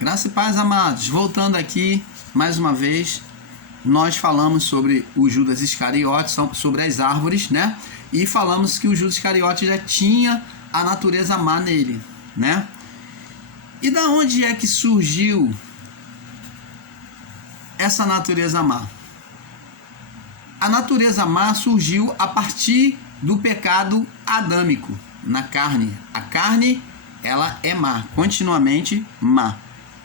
Graça e paz, amados. Voltando aqui, mais uma vez, nós falamos sobre o Judas Iscariote, sobre as árvores, né? E falamos que o Judas Iscariote já tinha a natureza má nele, né? E da onde é que surgiu essa natureza má? A natureza má surgiu a partir do pecado adâmico na carne. A carne, ela é má, continuamente má.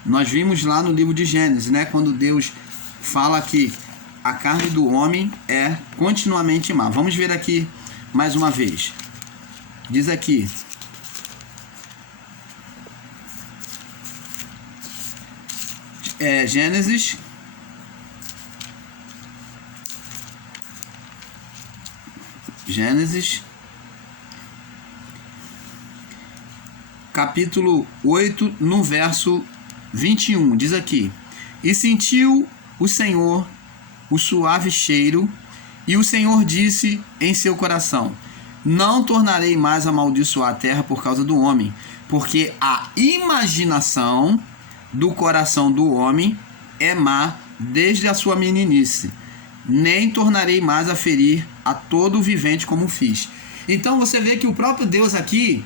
Nós vimos lá no livro de Gênesis, né? Quando Deus fala que a carne do homem é continuamente má. Vamos ver aqui mais uma vez. Diz aqui: Gênesis capítulo 8, no verso 21, diz aqui: E sentiu o Senhor o suave cheiro, e o Senhor disse em seu coração: Não tornarei mais a amaldiçoar a terra por causa do homem, porque a imaginação do coração do homem é má desde a sua meninice, nem tornarei mais a ferir a todo vivente como fiz. Então você vê que o próprio Deus aqui,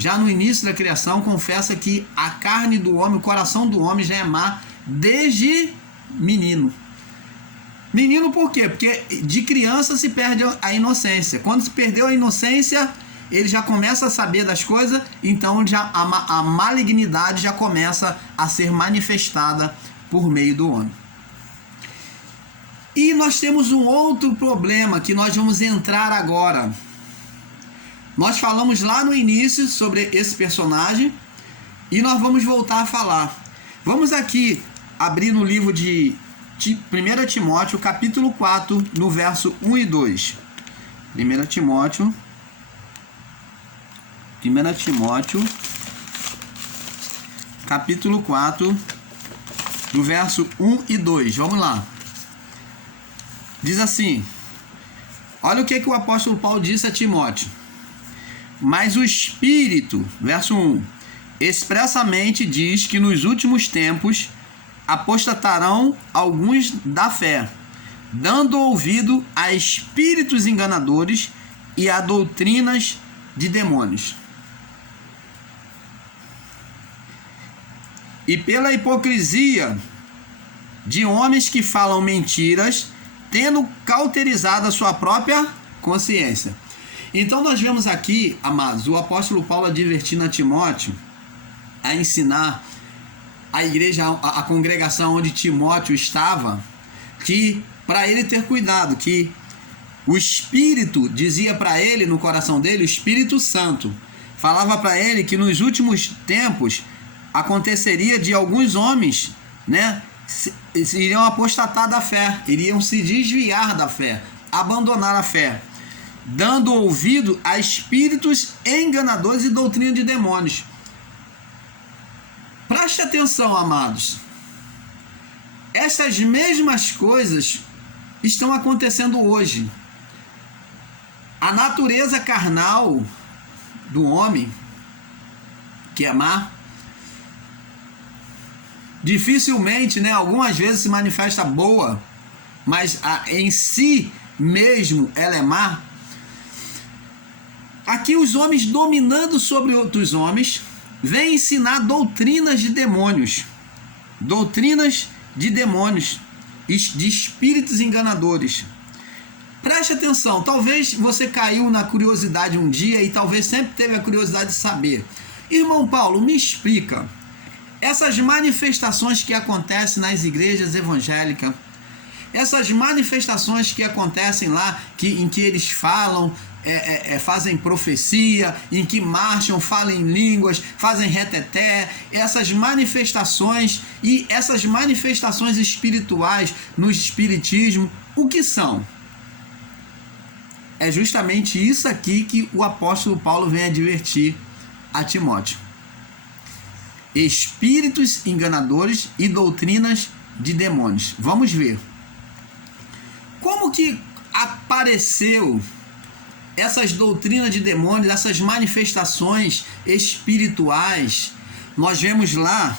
já no início da criação, confessa que a carne do homem, o coração do homem já é má desde menino. Menino por quê? Porque de criança se perde a inocência. Quando se perdeu a inocência, ele já começa a saber das coisas, então já a malignidade já começa a ser manifestada por meio do homem. E nós temos um outro problema que nós vamos entrar agora. Nós falamos lá no início sobre esse personagem e nós vamos voltar a falar. Vamos aqui abrir no livro de 1 Timóteo, capítulo 4, no verso 1 e 2. 1 Timóteo, capítulo 4, no verso 1 e 2. Vamos lá. Diz assim: olha o que o apóstolo Paulo disse a Timóteo. Mas o Espírito, verso 1, expressamente diz que nos últimos tempos apostatarão alguns da fé, dando ouvido a espíritos enganadores e a doutrinas de demônios. E pela hipocrisia de homens que falam mentiras, tendo cauterizado a sua própria consciência. Então nós vemos aqui, amados, o apóstolo Paulo advertindo a Timóteo a ensinar a igreja, a congregação onde Timóteo estava, que para ele ter cuidado, que o Espírito dizia para ele no coração dele, o Espírito Santo falava para ele que nos últimos tempos aconteceria de alguns homens, né, iriam apostatar da fé, iriam se desviar da fé, abandonar a fé, dando ouvido a espíritos enganadores e doutrina de demônios. Preste atenção, amados. Essas mesmas coisas estão acontecendo hoje. A natureza carnal do homem, que é má, dificilmente, né, algumas vezes se manifesta boa, mas em si mesmo ela é má. Aqui os homens dominando sobre outros homens vêm ensinar doutrinas de demônios, de espíritos enganadores. Preste atenção, talvez você caiu na curiosidade um dia e talvez sempre teve a curiosidade de saber. Irmão Paulo, me explica, essas manifestações que acontecem nas igrejas evangélicas, essas manifestações que acontecem lá, em que eles falam, fazem profecia, em que marcham, falam em línguas, fazem reteté, essas manifestações e essas manifestações espirituais no espiritismo, o que são? É justamente isso aqui que o apóstolo Paulo vem advertir a Timóteo. Espíritos enganadores e doutrinas de demônios. Vamos ver. Como que apareceu essas doutrinas de demônios, essas manifestações espirituais? Nós vemos lá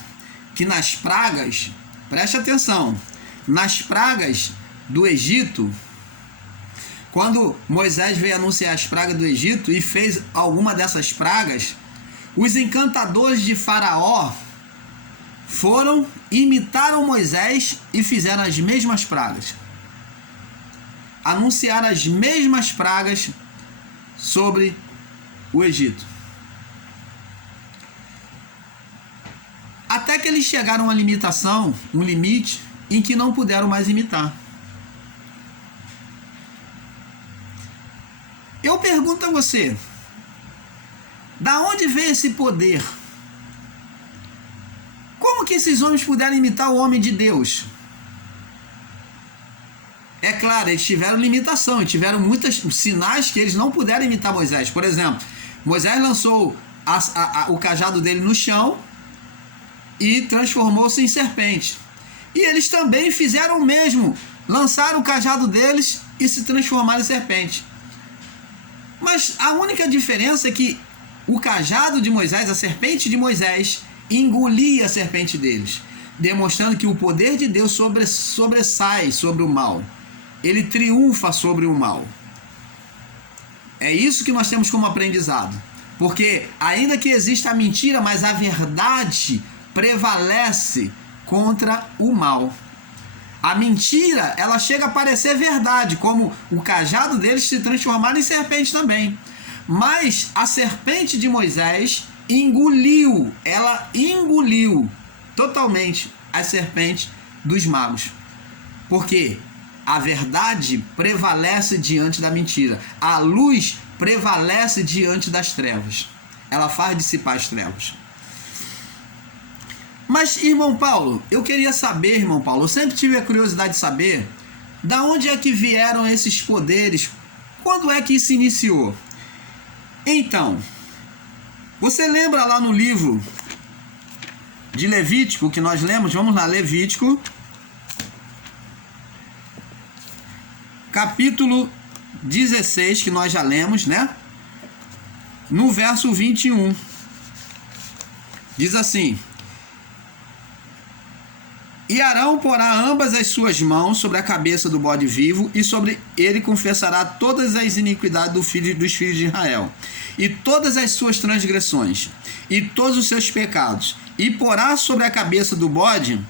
que nas pragas, preste atenção, nas pragas do Egito, quando Moisés veio anunciar as pragas do Egito e fez alguma dessas pragas, os encantadores de Faraó foram, imitaram Moisés e fizeram as mesmas pragas. Anunciaram as mesmas pragas sobre o Egito. Até que eles chegaram a uma limitação, um limite, em que não puderam mais imitar. Eu pergunto a você, da onde veio esse poder? Como que esses homens puderam imitar o homem de Deus? É claro, eles tiveram limitação, eles tiveram muitos sinais que eles não puderam imitar Moisés. Por exemplo, Moisés lançou o cajado dele no chão e transformou-se em serpente. E eles também fizeram o mesmo, lançaram o cajado deles e se transformaram em serpente. Mas a única diferença é que o cajado de Moisés, a serpente de Moisés, engolia a serpente deles, demonstrando que o poder de Deus sobressai sobre o mal. Ele triunfa sobre o mal. É isso que nós temos como aprendizado. Porque ainda que exista a mentira, mas a verdade prevalece contra o mal. A mentira, ela chega a parecer verdade, como o cajado deles se transformar em serpente também. Mas a serpente de Moisés engoliu totalmente a serpente dos magos. Porque a verdade prevalece diante da mentira. A luz prevalece diante das trevas. Ela faz dissipar as trevas. Mas, irmão Paulo, eu queria saber, irmão Paulo, eu sempre tive a curiosidade de saber da onde é que vieram esses poderes, quando é que isso iniciou? Então, você lembra lá no livro de Levítico, que nós lemos? Vamos lá, Levítico, capítulo 16, que nós já lemos, né? No verso 21, diz assim: E Arão porá ambas as suas mãos sobre a cabeça do bode vivo, e sobre ele confessará todas as iniquidades dos filhos de Israel, e todas as suas transgressões, e todos os seus pecados, e porá sobre a cabeça do bode,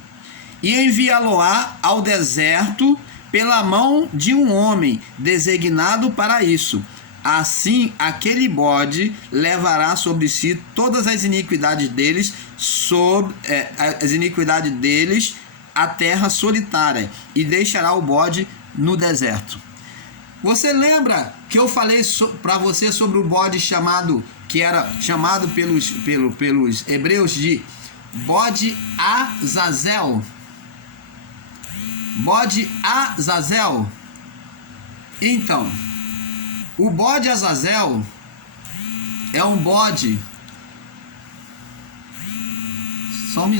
e enviá-lo-á ao deserto pela mão de um homem designado para isso. Assim, aquele bode levará sobre si todas as iniquidades deles, a terra solitária, e deixará o bode no deserto. Você lembra que eu falei para você sobre o bode que era chamado pelos hebreus de bode Azazel? Bode Azazel. Então, o bode Azazel é um bode. Só um minuto.